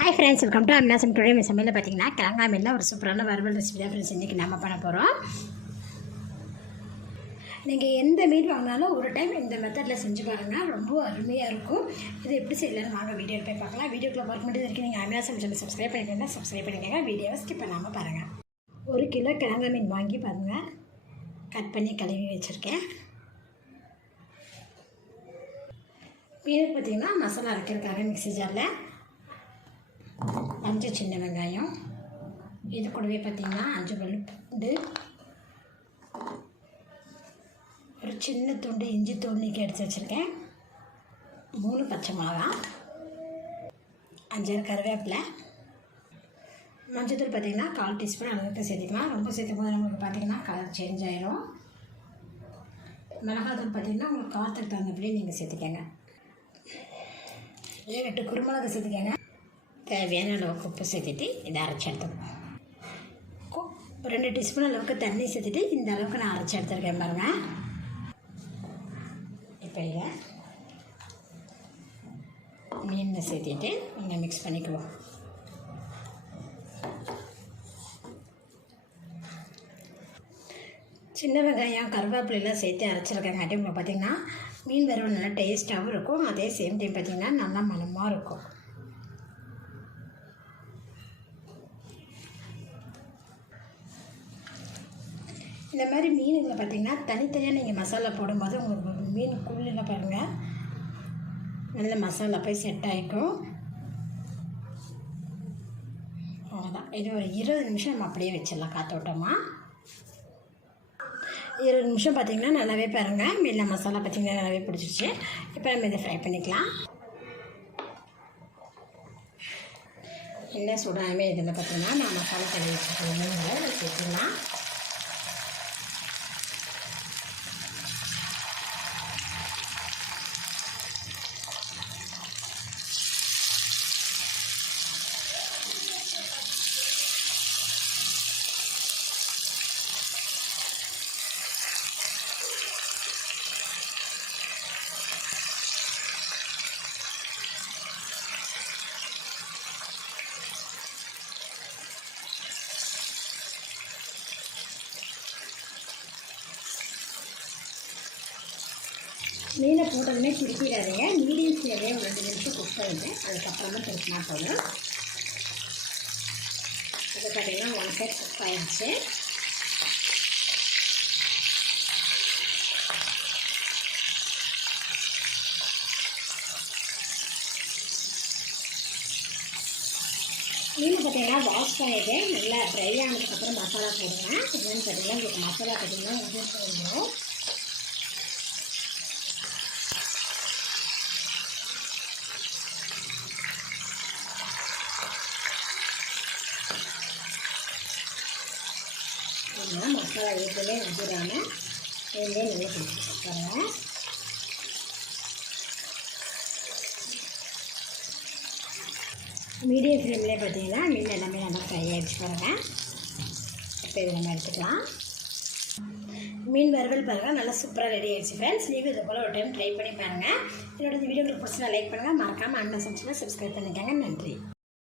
Hi friends, welcome to அம்னாசம். Today நம்ம சமையலில் பார்த்தீங்கன்னா கிழங்கா மீனில் ஒரு சூப்பரான வறுவல் ரெசிபி தான் ஃப்ரெண்ட்ஸ் இன்றைக்கி நம்ம பண்ண போகிறோம். நீங்கள் எந்த மீன் வாங்கினாலும் ஒரு டைம் இந்த மெத்தடில் செஞ்சு பாருங்கள், ரொம்ப அருமையாக இருக்கும். இது எப்படி செய்யலன்னு வாங்க வீடியோ போய் பார்க்கலாம். வீடியோக்குள்ளே பார்க்க முடியாது இருக்குது. நீங்கள் அம்னாசம் சேனல் சப்ஸ்கிரைப் பண்ணிக்கோங்க, சப்ஸ்கிரைப் பண்ணிக்கோங்க. வீடியோவை ஸ்கிப் பண்ணாமல் பாருங்கள். 1 கிலோ கிழங்கா மீன் வாங்கி பாருங்கள், கட் பண்ணி கழுவி வச்சுருக்கேன். மீனுக்கு பார்த்திங்கன்னா மசாலா அரைக்கிறதுக்காக மிக்ஸி ஜாரில் 5 சின்ன வெங்காயம், இது கூடவே பார்த்திங்கன்னா 5 பல் பூண்டு, ஒரு சின்ன துண்டு இஞ்சி தூள் நீக்கி எடுத்து வச்சுருக்கேன், 3 பச்சை மிளகா, 5 கருவேப்பிலை, மஞ்சள் தூள் பார்த்திங்கன்னா 1/4 டீஸ்பூன் அளவுக்கு சேர்த்துக்கலாம். ரொம்ப சேர்த்துக்கும் போது நம்மளுக்கு பார்த்திங்கன்னா கலர் சேஞ்ச் ஆகிரும். மிளகாத்தூள் பார்த்திங்கன்னா உங்களுக்கு காரத்துக்கு தகுந்தபடி நீங்கள் சேர்த்துக்கங்க. 7-8 குருமிளகு சேர்த்துக்கங்க. தேவையான அளவுக்கு உப்பு சேர்த்துட்டு இதை அரைச்சி எடுத்துக்கணும். 2 டீஸ்பூன் அளவுக்கு தண்ணி சேர்த்துட்டு இந்த அளவுக்கு நான் அரைச்சி எடுத்துருக்கேன் பாருங்கள். இப்போ இதை மீனில் சேர்த்துட்டு நீங்கள் மிக்ஸ் பண்ணிக்குவோம். சின்ன வெங்காயம் கருவேப்பிலையெல்லாம் சேர்த்து அரைச்சிருக்கேங்காட்டி உங்களுக்கு பார்த்திங்கன்னா மீன் வறுவல் நல்லா டேஸ்ட்டாகவும் இருக்கும். அதே சேம் டைம் பார்த்திங்கன்னா நல்லா மணமாக இருக்கும். இந்த மாதிரி மீனுங்களை பார்த்திங்கன்னா தனித்தனியாக நீங்கள் மசாலா போடும்போது உங்களுக்கு மீன் குள்ளில் பாருங்கள் நல்ல மசாலா போய் செட் ஆகிக்கும். அவ்வளோதான். இது ஒரு 20 நிமிஷம் நம்ம அப்படியே வச்சிடலாம் காத்தோட்டமாக. 20 நிமிஷம் பார்த்திங்கன்னா நல்லாவே பாருங்கள் மீனில் மசாலா பார்த்திங்கன்னா நல்லாவே பிடிச்சிருச்சு. இப்போ நம்ம இதை ஃப்ரை பண்ணிக்கலாம். என்ன சுடாமே இதில் பார்த்திங்கன்னா நான் மசாலா கழுவி வச்சுருக்கேன் மீன்களை சேர்த்துக்கலாம். மீனை போட்டதுமே திருப்பிடாதீங்க. மீடியம் ஃப்ளேம்லேயே ஒரு 2 நிமிஷம் குக் பண்ணிட்டு அதுக்கப்புறமா திருப்பினா போதும். அது பார்த்திங்கன்னா 1 சைட் குக் ஆகிடுச்சு. மீன் பார்த்திங்கன்னா வாஷ் பண்ணிவிட்டு நல்லா ட்ரை ஆனதுக்கப்புறம் மசாலா போடுங்க. என்னென்னு பார்த்திங்கன்னா உங்களுக்கு மசாலா பார்த்திங்கன்னா உதிர்த்து வந்துடும். மசாலா எதுவுமே ஊற்றிடாமல் இதுலேயே நல்லா பிடிச்சி கொடுத்துருங்க. மீடியம் ஃப்ளேம்லேயே பார்த்தீங்கன்னா மீன் எல்லாமே நல்லா ஃப்ரை ஆகிடுச்சு பாருங்கள். இப்போ இது நம்ம எடுத்துக்கலாம். மீன் வறுவல் பாருங்கள் நல்லா சூப்பராக ரெடி ஆகிடுச்சு ஃப்ரெண்ட்ஸ். நீங்கள் இது போல் ஒரு டைம் ட்ரை பண்ணி பாருங்கள். என்னோட இந்த வீடியோ உங்களுக்கு பிடிச்சி லைக் பண்ணுங்கள். மறக்காமல் அண்ணா சமைச்சுனா சப்ஸ்கிரைப் பண்ணிக்கோங்க. நன்றி.